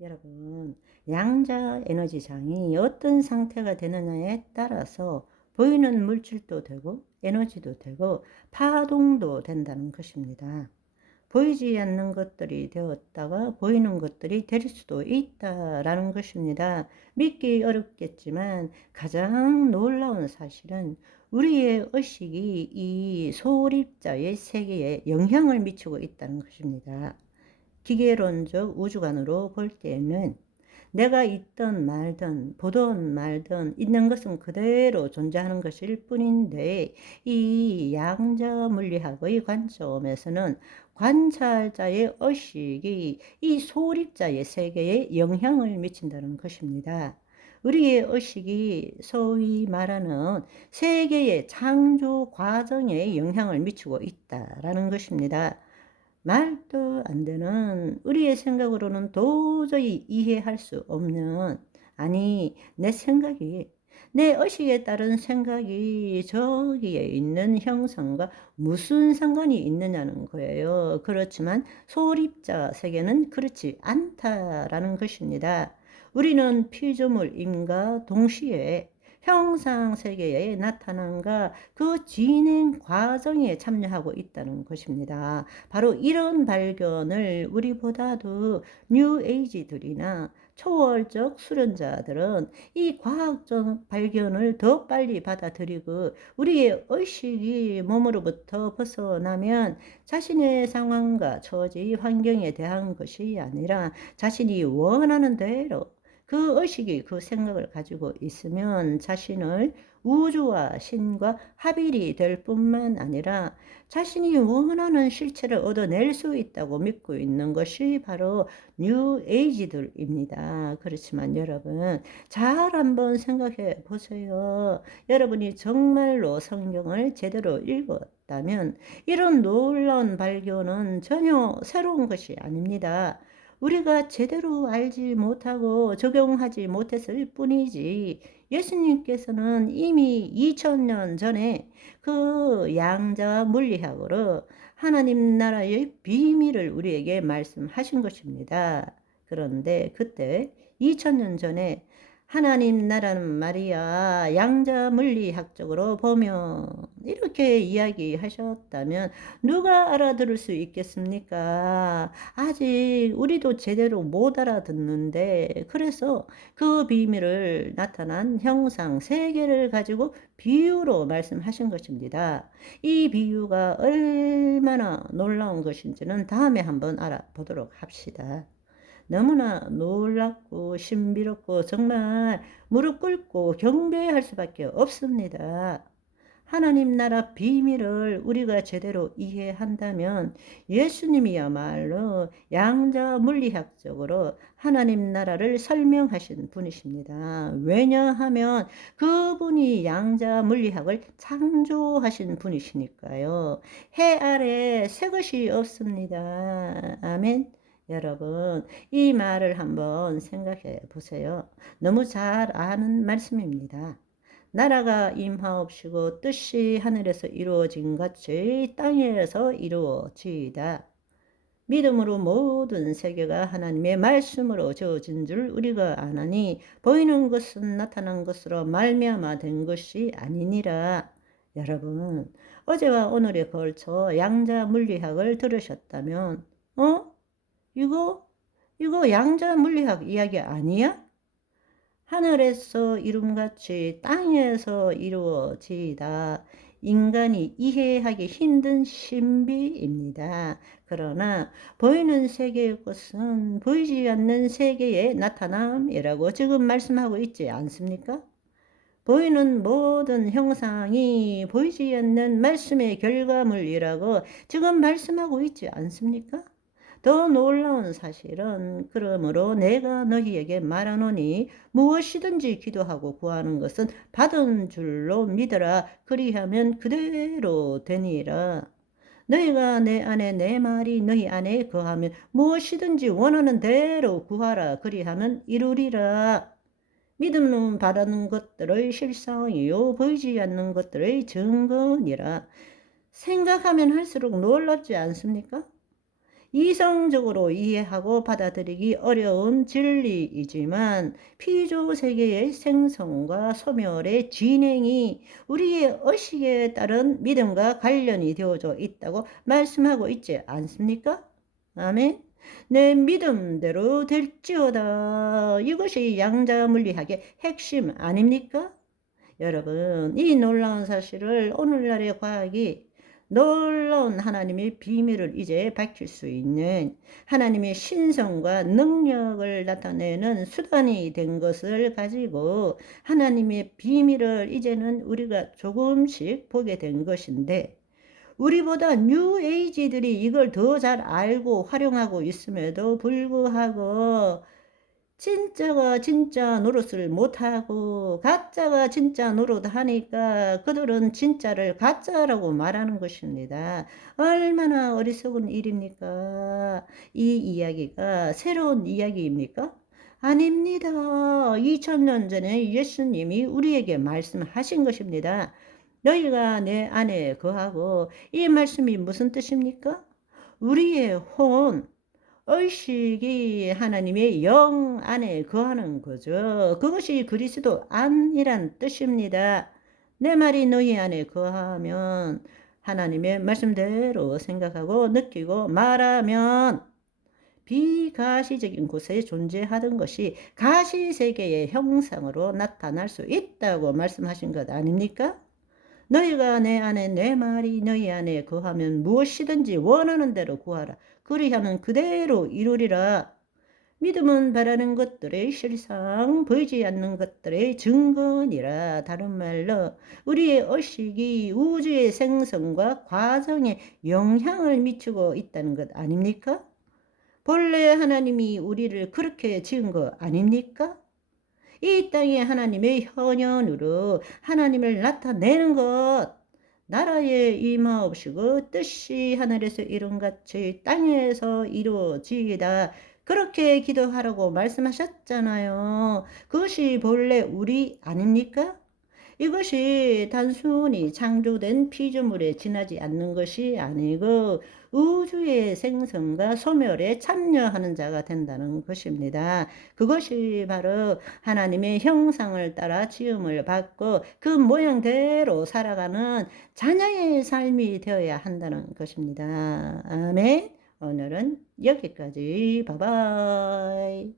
여러분, 양자 에너지장이 어떤 상태가 되느냐에 따라서 보이는 물질도 되고 에너지도 되고 파동도 된다는 것입니다. 보이지 않는 것들이 되었다가 보이는 것들이 될 수도 있다라는 것입니다. 믿기 어렵겠지만 가장 놀라운 사실은 우리의 의식이 이 소립자의 세계에 영향을 미치고 있다는 것입니다. 기계론적 우주관으로 볼 때에는 내가 있든 말든 보든 말든 있는 것은 그대로 존재하는 것일 뿐인데, 이 양자 물리학의 관점에서는 관찰자의 의식이 이 소립자의 세계에 영향을 미친다는 것입니다. 우리의 의식이 소위 말하는 세계의 창조 과정에 영향을 미치고 있다라는 것입니다. 말도 안 되는, 우리의 생각으로는 도저히 이해할 수 없는, 아니 내 의식에 따른 생각이 저기에 있는 형상과 무슨 상관이 있느냐는 거예요. 그렇지만 소립자 세계는 그렇지 않다라는 것입니다. 우리는 피조물임과 동시에 형상 세계에 나타난가 그 진행 과정에 참여하고 있다는 것입니다. 바로 이런 발견을 우리보다도 뉴에이지들이나 초월적 수련자들은 이 과학적 발견을 더 빨리 받아들이고, 우리의 의식이 몸으로부터 벗어나면 자신의 상황과 처지, 환경에 대한 것이 아니라 자신이 원하는 대로 그 의식이 그 생각을 가지고 있으면 자신을 우주와 신과 합일이 될 뿐만 아니라 자신이 원하는 실체를 얻어낼 수 있다고 믿고 있는 것이 바로 뉴 에이지들입니다. 그렇지만 여러분, 잘 한번 생각해 보세요. 여러분이 정말로 성경을 제대로 읽었다면 이런 놀라운 발견은 전혀 새로운 것이 아닙니다. 우리가 제대로 알지 못하고 적용하지 못했을 뿐이지, 예수님께서는 이미 2000년 전에 그 양자 물리학으로 하나님 나라의 비밀을 우리에게 말씀하신 것입니다. 그런데 그때 2000년 전에 하나님 나라는 말이야, 양자 물리학적으로 보면 이렇게 이야기하셨다면 누가 알아들을 수 있겠습니까? 아직 우리도 제대로 못 알아듣는데, 그래서 그 비밀을 나타난 형상 세 개를 가지고 비유로 말씀하신 것입니다. 이 비유가 얼마나 놀라운 것인지는 다음에 한번 알아보도록 합시다. 너무나 놀랍고 신비롭고 정말 무릎 꿇고 경배할 수밖에 없습니다. 하나님 나라 비밀을 우리가 제대로 이해한다면 예수님이야말로 양자 물리학적으로 하나님 나라를 설명하신 분이십니다. 왜냐하면 그분이 양자 물리학을 창조하신 분이시니까요. 해 아래 새 것이 없습니다. 아멘. 여러분, 이 말을 한번 생각해 보세요. 너무 잘 아는 말씀입니다. 나라가 임하옵시고 뜻이 하늘에서 이루어진 같이 땅에서 이루어지이다. 믿음으로 모든 세계가 하나님의 말씀으로 지어진 줄 우리가 아나니 보이는 것은 나타난 것으로 말미암아 된 것이 아니니라. 여러분, 어제와 오늘에 걸쳐 양자 물리학을 들으셨다면 이거 양자 물리학 이야기 아니야? 하늘에서 이름같이 땅에서 이루어지이다. 인간이 이해하기 힘든 신비입니다. 그러나 보이는 세계의 것은 보이지 않는 세계의 나타남이라고 지금 말씀하고 있지 않습니까? 보이는 모든 형상이 보이지 않는 말씀의 결과물이라고 지금 말씀하고 있지 않습니까? 더 놀라운 사실은, 그러므로 내가 너희에게 말하노니 무엇이든지 기도하고 구하는 것은 받은 줄로 믿으라. 그리하면 그대로 되니라. 너희가 내 안에 내 말이 너희 안에 거하면 무엇이든지 원하는 대로 구하라. 그리하면 이루리라. 믿음은 바라는 것들의 실상이요 보이지 않는 것들의 증거니라. 생각하면 할수록 놀랍지 않습니까? 이성적으로 이해하고 받아들이기 어려운 진리이지만 피조 세계의 생성과 소멸의 진행이 우리의 의식에 따른 믿음과 관련이 되어져 있다고 말씀하고 있지 않습니까? 아멘. 내 믿음대로 될지어다. 이것이 양자물리학의 핵심 아닙니까? 여러분, 이 놀라운 사실을 오늘날의 과학이 놀라운 하나님의 비밀을 이제 밝힐 수 있는 하나님의 신성과 능력을 나타내는 수단이 된 것을 가지고 하나님의 비밀을 이제는 우리가 조금씩 보게 된 것인데, 우리보다 뉴에이지들이 이걸 더 잘 알고 활용하고 있음에도 불구하고 진짜가 진짜 노릇을 못하고 가짜가 진짜 노릇하니까 그들은 진짜를 가짜라고 말하는 것입니다. 얼마나 어리석은 일입니까? 이 이야기가 새로운 이야기입니까? 아닙니다. 2000년 전에 예수님이 우리에게 말씀하신 것입니다. 너희가 내 안에 거하고, 이 말씀이 무슨 뜻입니까? 우리의 혼, 의식이 하나님의 영 안에 거하는 거죠. 그것이 그리스도 안이란 뜻입니다. 내 말이 너희 안에 거하면, 하나님의 말씀대로 생각하고 느끼고 말하면 비가시적인 곳에 존재하던 것이 가시세계의 형상으로 나타날 수 있다고 말씀하신 것 아닙니까? 너희가 내 안에, 내 말이 너희 안에 거하면 무엇이든지 원하는 대로 구하라. 그리하면 그대로 이루리라. 믿음은 바라는 것들의 실상, 보이지 않는 것들의 증거니라. 다른 말로 우리의 의식이 우주의 생성과 과정에 영향을 미치고 있다는 것 아닙니까? 본래 하나님이 우리를 그렇게 지은 거 아닙니까? 이 땅에 하나님의 현현으로 하나님을 나타내는 것, 나라의 임하옵시고 뜻이 하늘에서 이룬같이 땅에서 이루어지이다. 그렇게 기도하라고 말씀하셨잖아요. 그것이 본래 우리 아닙니까? 이것이 단순히 창조된 피조물에 지나지 않는 것이 아니고 우주의 생성과 소멸에 참여하는 자가 된다는 것입니다. 그것이 바로 하나님의 형상을 따라 지음을 받고 그 모양대로 살아가는 자녀의 삶이 되어야 한다는 것입니다. 아멘. 오늘은 여기까지. 바이바이.